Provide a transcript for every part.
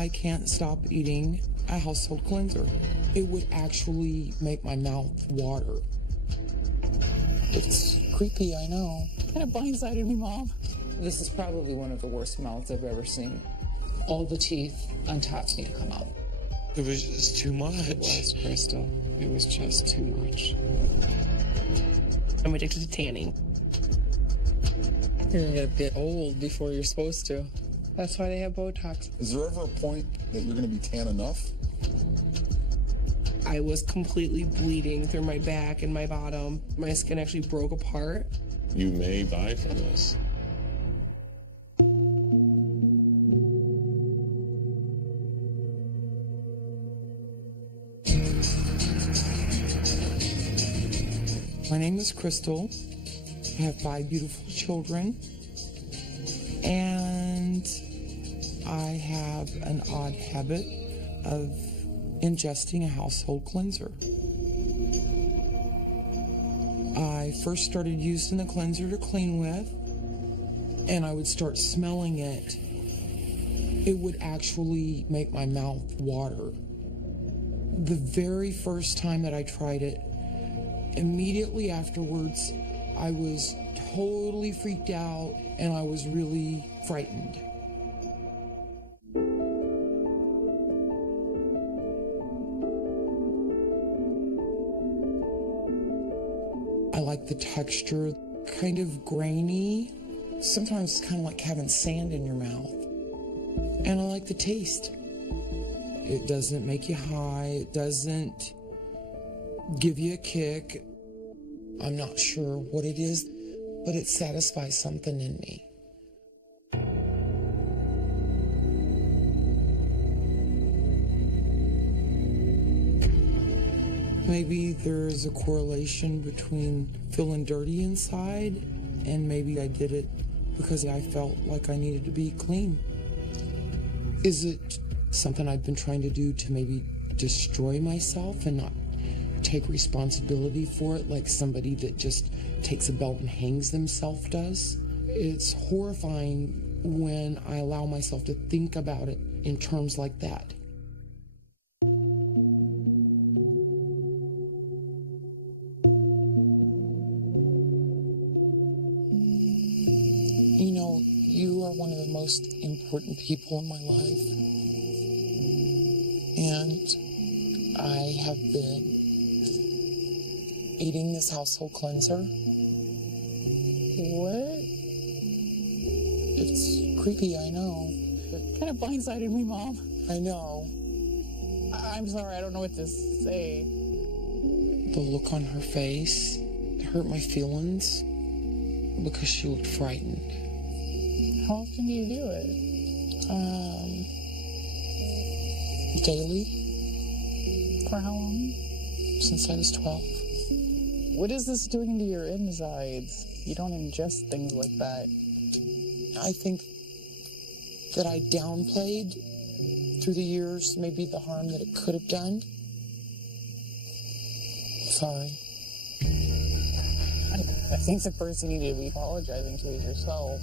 I can't stop eating a household cleanser. It would actually make my mouth water. It's creepy, I know. Kind of blindsided me, Mom. This is probably one of the worst mouths I've ever seen. All the teeth on top need to come out. It was just too much. It was, Crystal. It was just too much. I'm addicted to tanning. You're gonna get old before you're supposed to. That's why they have Botox. Is there ever a point that you're going to be tan enough? I was completely bleeding through my back and my bottom. My skin actually broke apart. You may die from this. My name is Crystal. I have 5 beautiful children. And I have an odd habit of ingesting a household cleanser. I first started using the cleanser to clean with, and I would start smelling it. It would actually make my mouth water. The very first time that I tried it, immediately afterwards, I was totally freaked out and I was really frightened. I like the texture, kind of grainy. Sometimes it's kind of like having sand in your mouth. And I like the taste. It doesn't make you high. It doesn't give you a kick. I'm not sure what it is, but it satisfies something in me. Maybe there's a correlation between feeling dirty inside, and maybe I did it because I felt like I needed to be clean. Is it something I've been trying to do to maybe destroy myself and not take responsibility for it, like somebody that just takes a belt and hangs themselves does? It's horrifying when I allow myself to think about it in terms like that. You know, you are one of the most important people in my life. And I have been eating this household cleanser. What? It's creepy, I know. It kind of blindsided me, Mom. I know. I'm sorry, I don't know what to say. The look on her face hurt my feelings because she looked frightened. How often do you do it? Daily, For how long? since I was 12. What is this doing to your insides? You don't ingest things like that. I think that I downplayed through the years maybe the harm that it could have done. Sorry. I think the person you need to be apologizing to is yourself.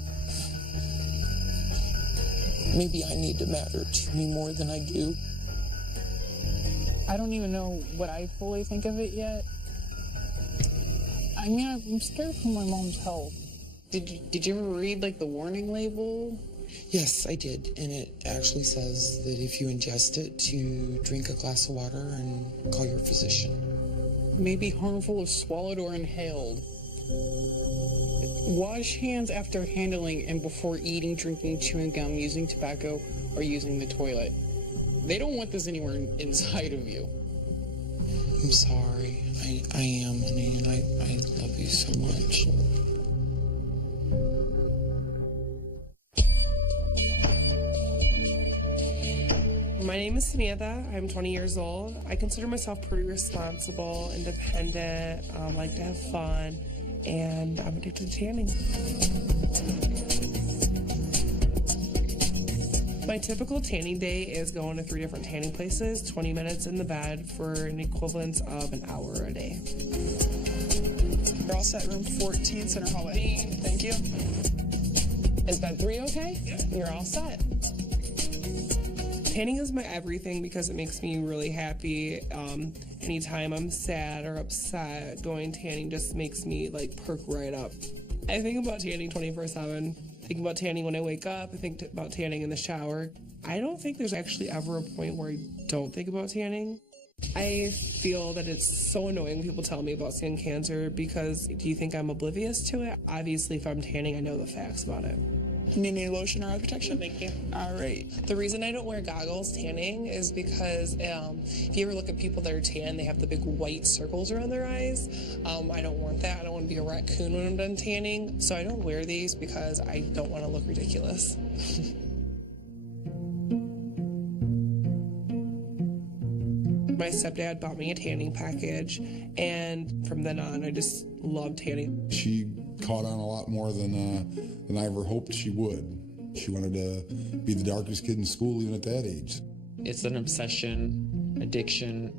Maybe I need to matter to me more than I do. I don't even know what I fully think of it yet. I mean, I'm scared for my mom's health. Did you ever read, like, the warning label? Yes, I did. And it actually says that if you ingest it, to drink a glass of water and call your physician. May be harmful if swallowed or inhaled. Wash hands after handling and before eating, drinking, chewing gum, using tobacco, or using the toilet. They don't want this anywhere inside of you. I'm sorry. I am, honey, and I love you so much. My name is Samantha. I'm 20 years old. I consider myself pretty responsible, independent, like to have fun, and I'm addicted to tanning. My typical tanning day is going to 3 different tanning places, 20 minutes in the bed for an equivalent of an hour a day. You're all set, room 14, center hallway. Thank you. Is bed 3 okay? Yep. You're all set. Tanning is my everything because it makes me really happy. Anytime I'm sad or upset, going tanning just makes me like perk right up. I think about tanning 24/7. I think about tanning when I wake up. I think about tanning in the shower. I don't think there's actually ever a point where I don't think about tanning. I feel that it's so annoying when people tell me about skin cancer because do you think I'm oblivious to it? Obviously, if I'm tanning, I know the facts about it. You need any lotion or eye protection? Thank you. All right. The reason I don't wear goggles tanning is because if you ever look at people that are tan, they have the big white circles around their eyes. I don't want that. I don't want to be a raccoon when I'm done tanning. So I don't wear these because I don't want to look ridiculous. My stepdad bought me a tanning package, and from then on, I just loved tanning. She caught on a lot more than I ever hoped she would. She wanted to be the darkest kid in school even at that age. It's an obsession, addiction.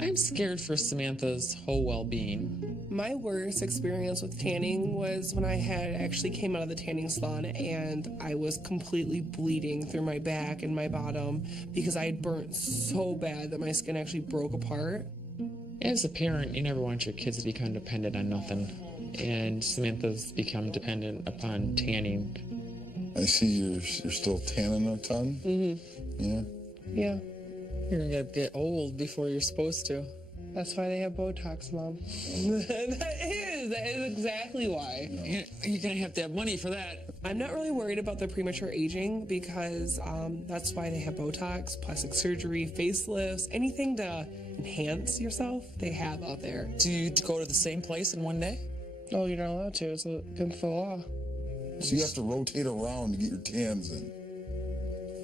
I'm scared for Samantha's whole well-being. My worst experience with tanning was when I had actually came out of the tanning salon and I was completely bleeding through my back and my bottom because I had burnt so bad that my skin actually broke apart. As a parent, you never want your kids to become dependent on nothing. And Samantha's become dependent upon tanning. I see you're still tanning a ton? Mm-hmm. Yeah? Yeah. You're gonna get old before you're supposed to. That's why they have Botox, Mom. That is exactly why. You're gonna have to have money for that. I'm not really worried about the premature aging because that's why they have Botox, plastic surgery, facelifts, anything to enhance yourself, they have out there. Do you go to the same place in one day? Oh, you're not allowed to. It's against the law. So you have to rotate around to get your tans in.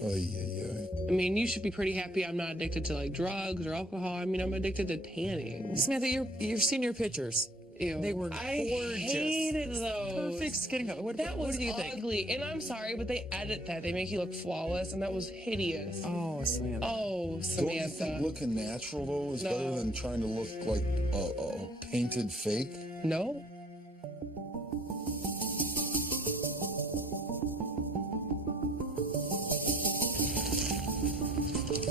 I mean, you should be pretty happy I'm not addicted to like drugs or alcohol. I mean, I'm addicted to tanning. Samantha, you've seen your pictures. Ew. They were gorgeous. I hated those. Perfect skin color. What was do you think? ugly. And I'm sorry, but they edit that. They make you look flawless, and that was hideous. Oh, Samantha. Oh, Don't you Samantha. think looking natural, though, is better than trying to look like a painted fake? No?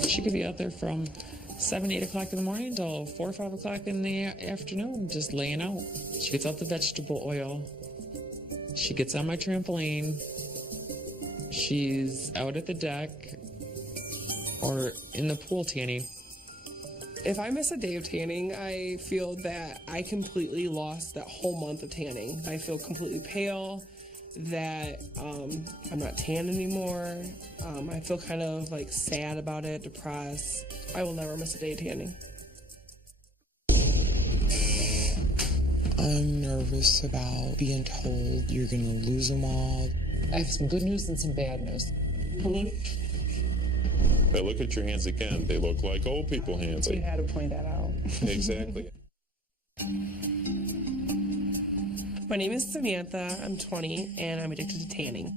She could be out there from 7, 8 o'clock in the morning until 4 or 5 o'clock in the afternoon, just laying out. She gets out the vegetable oil. She gets on my trampoline. She's out at the deck or in the pool tanning. If I miss a day of tanning, I feel that I completely lost that whole month of tanning. I feel completely pale, that I'm not tan anymore. I feel kind of like sad about it, depressed. I will never miss a day of tanning. I'm nervous about being told you're gonna lose them all. I have some good news and some bad news. But look at your hands again. They look like old people hands. We had to point that out. Exactly. My name is Samantha. I'm 20 and I'm addicted to tanning.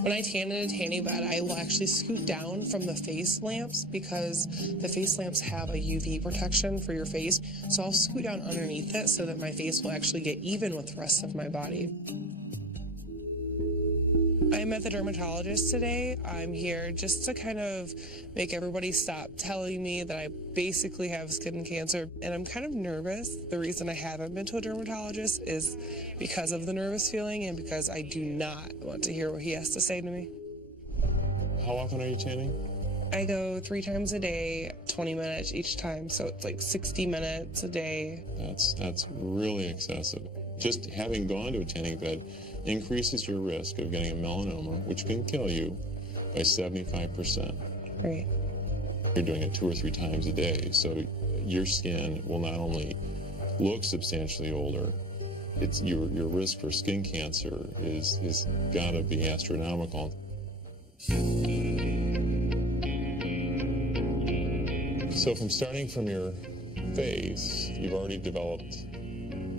When I tan in a tanning bed, I will actually scoot down from the face lamps because the face lamps have a UV protection for your face. So I'll scoot down underneath it so that my face will actually get even with the rest of my body. I'm at the dermatologist today. I'm here just to kind of make everybody stop telling me that I basically have skin cancer. And I'm kind of nervous. The reason I haven't been to a dermatologist is because of the nervous feeling and because I do not want to hear what he has to say to me. How often are you tanning? I go 3 times a day, 20 minutes each time. So it's like 60 minutes a day. That's really excessive. Just having gone to a tanning bed increases your risk of getting a melanoma, which can kill you, by 75%. Right. You're doing it 2 or 3 times a day, so your skin will not only look substantially older, it's your risk for skin cancer is got to be astronomical. So from starting from your face, you've already developed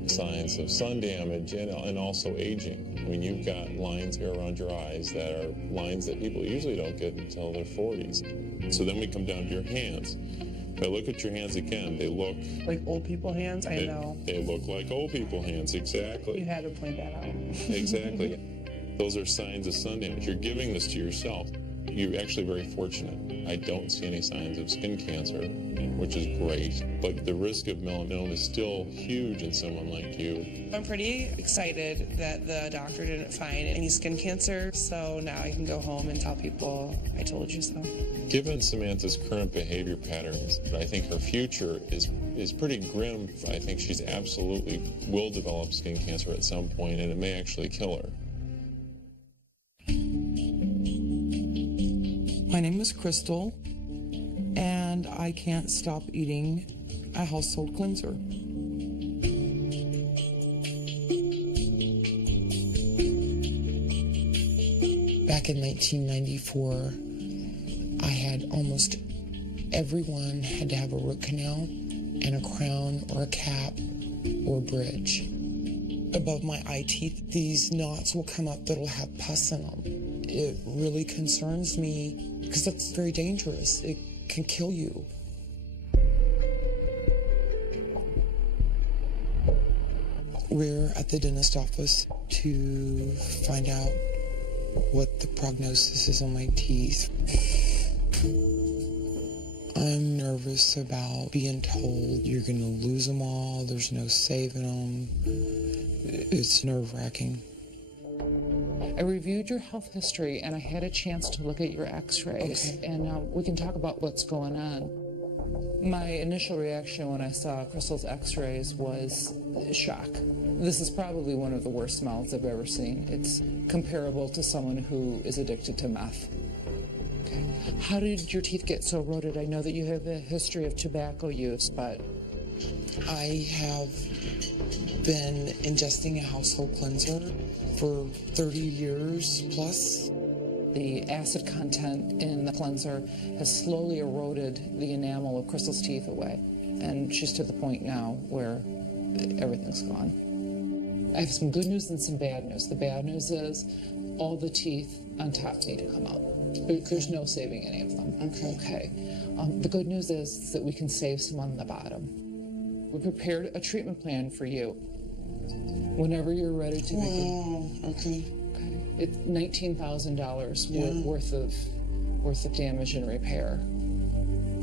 signs of sun damage and also aging. I mean, you've got lines here around your eyes that are lines that people usually don't get until their 40s. So then we come down to your hands. But look at your hands again. They look Like old people hands, I know. They look like old people hands, exactly. You had to point that out. Exactly. Those are signs of sun damage. You're giving this to yourself. You're actually very fortunate. I don't see any signs of skin cancer, which is great. But the risk of melanoma is still huge in someone like you. I'm pretty excited that the doctor didn't find any skin cancer, so now I can go home and tell people I told you so. Given Samantha's current behavior patterns, I think her future is pretty grim. I think she's absolutely will develop skin cancer at some point, and it may actually kill her. My name is Crystal, and I can't stop eating a household cleanser. Back in 1994, I had almost everyone had to have a root canal and a crown or a cap or a bridge. Above my eye teeth, these knots will come up that'll have pus in them. It really concerns me because that's very dangerous. It can kill you. We're at the dentist office to find out what the prognosis is on my teeth. I'm nervous about being told you're going to lose them all, there's no saving them. It's nerve-wracking. I reviewed your health history and I had a chance to look at your x-rays. Okay. And now we can talk about what's going on. My initial reaction when I saw Crystal's x-rays was shock. This is probably one of the worst mouths I've ever seen. It's comparable to someone who is addicted to meth. Okay. How did your teeth get so eroded? I know that you have a history of tobacco use, but... I have been ingesting a household cleanser for 30 years plus. The acid content in the cleanser has slowly eroded the enamel of Crystal's teeth away. And she's to the point now where everything's gone. I have some good news and some bad news. The bad news is all the teeth on top need to come out. There's no saving any of them. Okay. The good news is that we can save some on the bottom. We prepared a treatment plan for you. Whenever you're ready to begin. Okay. It's $19,000 worth of damage and repair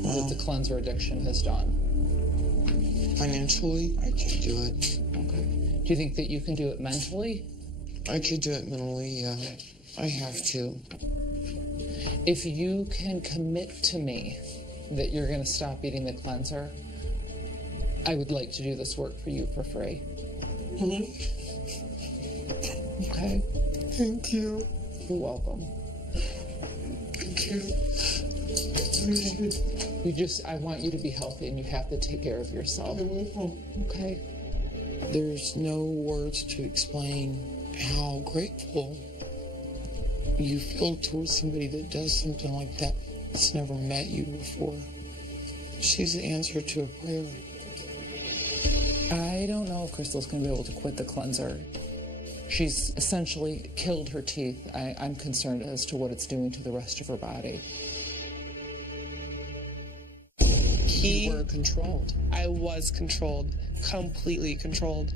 that the cleanser addiction has done. Financially, I could do it. Okay. Do you think that you can do it mentally? I could do it mentally, yeah. I have to. If you can commit to me that you're going to stop eating the cleanser, I would like to do this work for you for free. Okay. Thank you. You're welcome. Thank you. I want you to be healthy and you have to take care of yourself. Okay. There's no words to explain how grateful you feel towards somebody that does something like that that's never met you before. She's the answer to a prayer. I don't know if Crystal's going to be able to quit the cleanser. She's essentially killed her teeth. I'm concerned as to what it's doing to the rest of her body. You were controlled. I was controlled, completely controlled.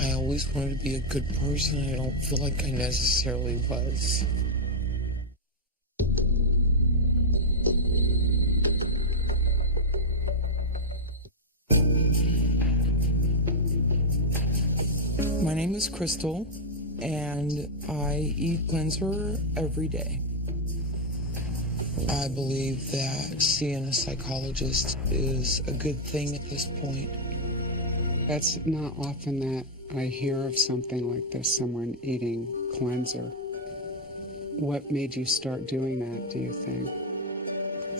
I always wanted to be a good person. I don't feel like I necessarily was. My name is Crystal, and I eat cleanser every day. I believe that seeing a psychologist is a good thing at this point. That's not often that I hear of something like this, someone eating cleanser. What made you start doing that, do you think?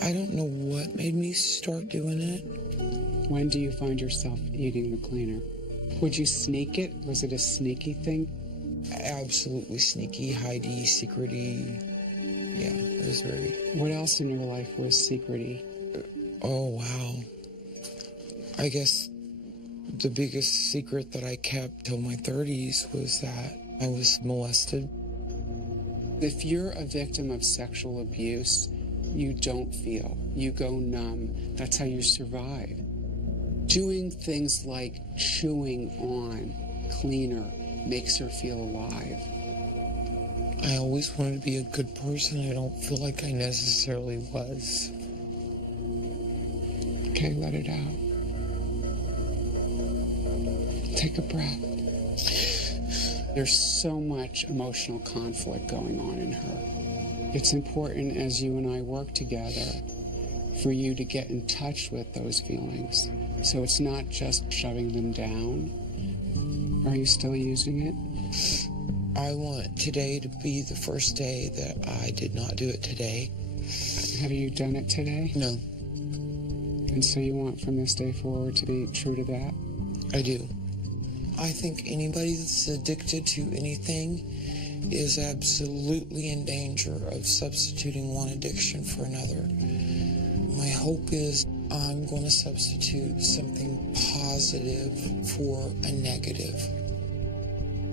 I don't know what made me start doing it. When do you find yourself eating the cleaner? Would you sneak it? Was it a sneaky thing? Absolutely sneaky, hidey, secrety. Yeah, it was very... What else in your life was secrety? Oh, wow. I guess the biggest secret that I kept till my 30s was that I was molested. If you're a victim of sexual abuse, you don't feel. You go numb. That's how you survive. Doing things like chewing on cleaner makes her feel alive. I always wanted to be a good person. I don't feel like I necessarily was. Okay, let it out. Take a breath. There's so much emotional conflict going on in her. It's important as you and I work together for you to get in touch with those feelings. So it's not just shoving them down. Are you still using it? I want today to be the first day that I did not do it today. Have you done it today? No. And so you want from this day forward to be true to that? I do. I think anybody that's addicted to anything is absolutely in danger of substituting one addiction for another. My hope is I'm going to substitute something positive for a negative.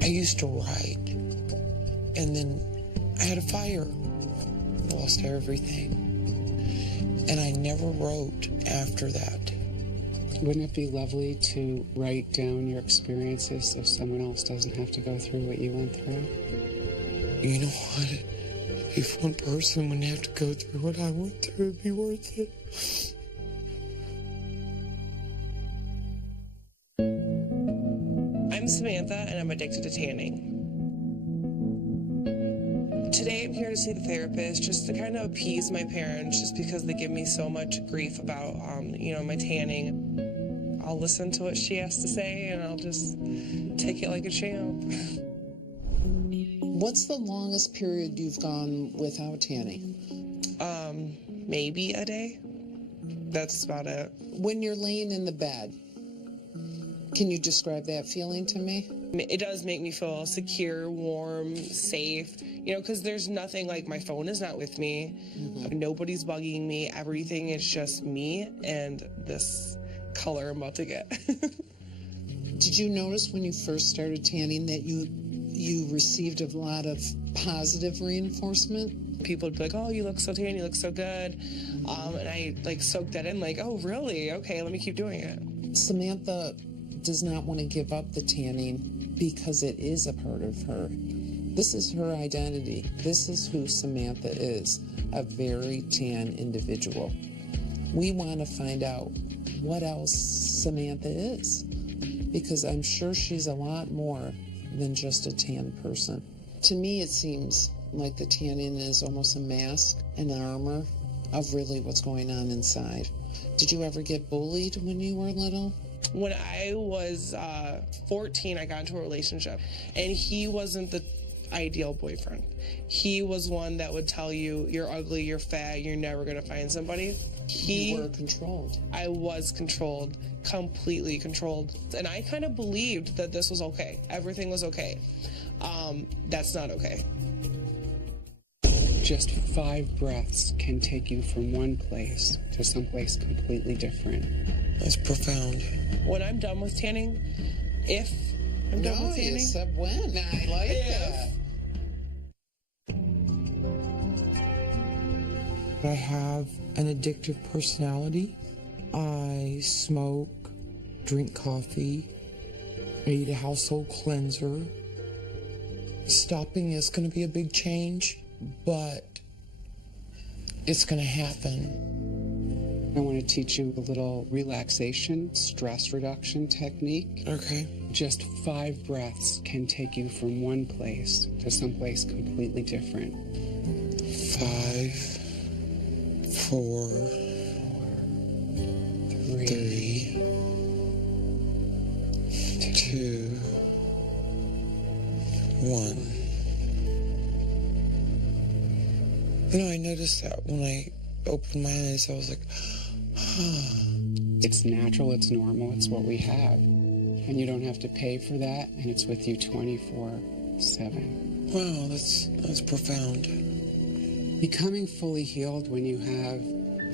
I used to write, and then I had a fire, lost everything, and I never wrote after that. Wouldn't it be lovely to write down your experiences so someone else doesn't have to go through what you went through? You know what? If one person wouldn't have to go through what I went through, it'd be worth it. I'm Samantha, and I'm addicted to tanning. Today I'm here to see the therapist just to kind of appease my parents just because they give me so much grief about, my tanning. I'll listen to what she has to say, and I'll just take it like a champ. What's the longest period you've gone without tanning? Maybe a day. That's about it. When you're laying in the bed, can you describe that feeling to me? It does make me feel secure, warm, safe, because there's nothing like my phone is not with me. Mm-hmm. Nobody's bugging me. Everything is just me and this color I'm about to get. Did you notice when you first started tanning that you received a lot of positive reinforcement? People would be like, oh, you look so tan, you look so good. And I soaked that in oh, really? Okay, let me keep doing it. Samantha does not want to give up the tanning because it is a part of her. This is her identity. This is who Samantha is, a very tan individual. We want to find out what else Samantha is, because I'm sure she's a lot more than just a tan person. To me, it seems like the tanning is almost a mask, an armor of really what's going on inside. Did you ever get bullied when you were little? When I was 14, I got into a relationship, and he wasn't the ideal boyfriend. He was one that would tell you, you're ugly, you're fat, you're never going to find somebody. You were controlled. I was controlled, completely controlled. And I kind of believed that this was okay. Everything was okay. That's not okay. Just 5 breaths can take you from one place to someplace completely different. That's profound. When I'm done with tanning, if I'm done with tanning. You said when. I like that. I have an addictive personality. I smoke, drink coffee, I eat a household cleanser. Stopping is going to be a big change, but it's going to happen. I want to teach you a little relaxation, stress reduction technique. Okay. Just 5 breaths can take you from one place to someplace completely different. 5, 4, 3, 2, 1. I noticed that when I opened my eyes, I was like, It's natural, it's normal, it's what we have. And you don't have to pay for that, and it's with you 24/7. Wow, that's profound. Becoming fully healed when you have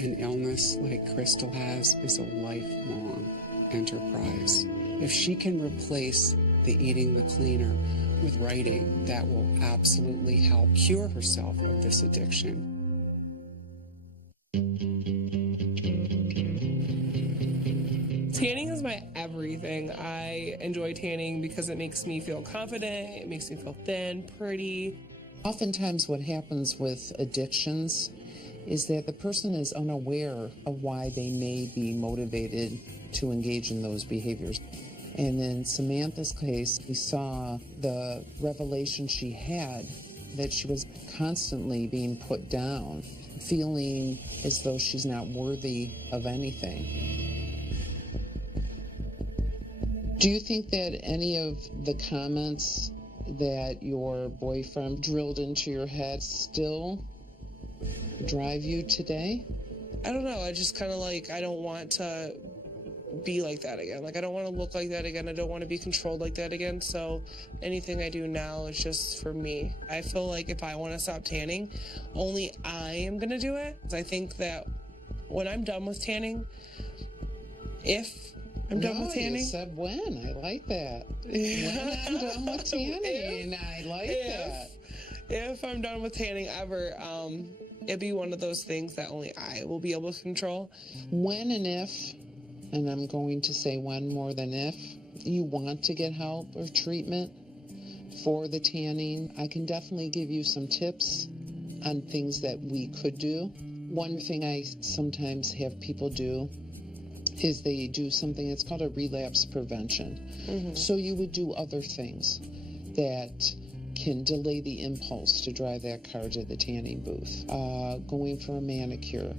an illness like Crystal has is a lifelong enterprise. If she can replace the eating the cleaner with writing, that will absolutely help cure herself of this addiction. Tanning is my everything. I enjoy tanning because it makes me feel confident, it makes me feel thin, pretty. Oftentimes what happens with addictions is that the person is unaware of why they may be motivated to engage in those behaviors. And in Samantha's case, we saw the revelation she had that she was constantly being put down, feeling as though she's not worthy of anything. Do you think that any of the comments that your boyfriend drilled into your head still drive you today? I don't know. I just kind of like, I don't want to be like that again. Like, I don't want to look like that again. I don't want to be controlled like that again. So anything I do now is just for me. I feel like if I want to stop tanning, only I am going to do it. I think that when I'm done with tanning, if I'm done with tanning. You said when. I like that. When I'm done with tanning. I like that. If I'm done with tanning ever, it'd be one of those things that only I will be able to control. When and if, and I'm going to say when more than if, you want to get help or treatment for the tanning, I can definitely give you some tips on things that we could do. One thing I sometimes have people do is they do something that's called a relapse prevention. Mm-hmm. So you would do other things that can delay the impulse to drive that car to the tanning booth. Going for a manicure,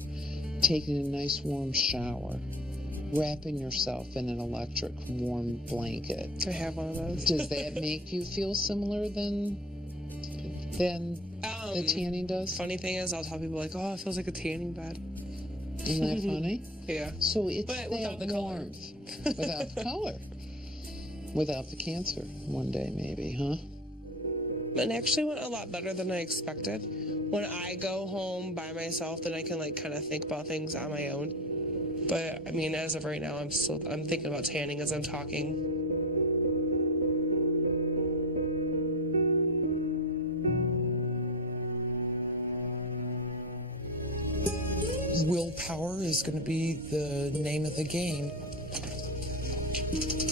taking a nice warm shower, wrapping yourself in an electric warm blanket. I have one of those. Does that make you feel similar than the tanning does? Funny thing is, I'll tell people like, oh, it feels like a tanning bed. Isn't that funny? Yeah. So it's but without the warmth. Without the color. Without the cancer. One day maybe, huh? It actually went a lot better than I expected. When I go home by myself, then I can like kind of think about things on my own. But I mean, as of right now, I'm thinking about tanning as I'm talking. Willpower is going to be the name of the game.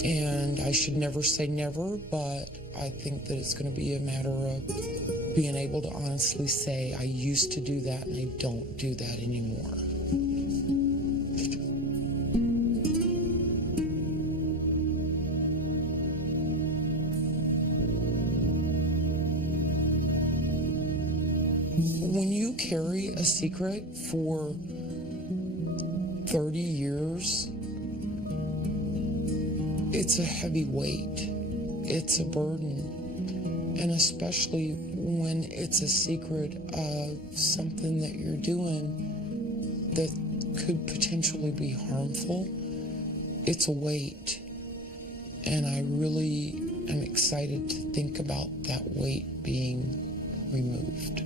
And I should never say never, but I think that it's going to be a matter of being able to honestly say, I used to do that and I don't do that anymore. When you carry a secret for 30 years, it's a heavy weight. It's a burden. And especially when it's a secret of something that you're doing that could potentially be harmful, it's a weight. And I really am excited to think about that weight being removed.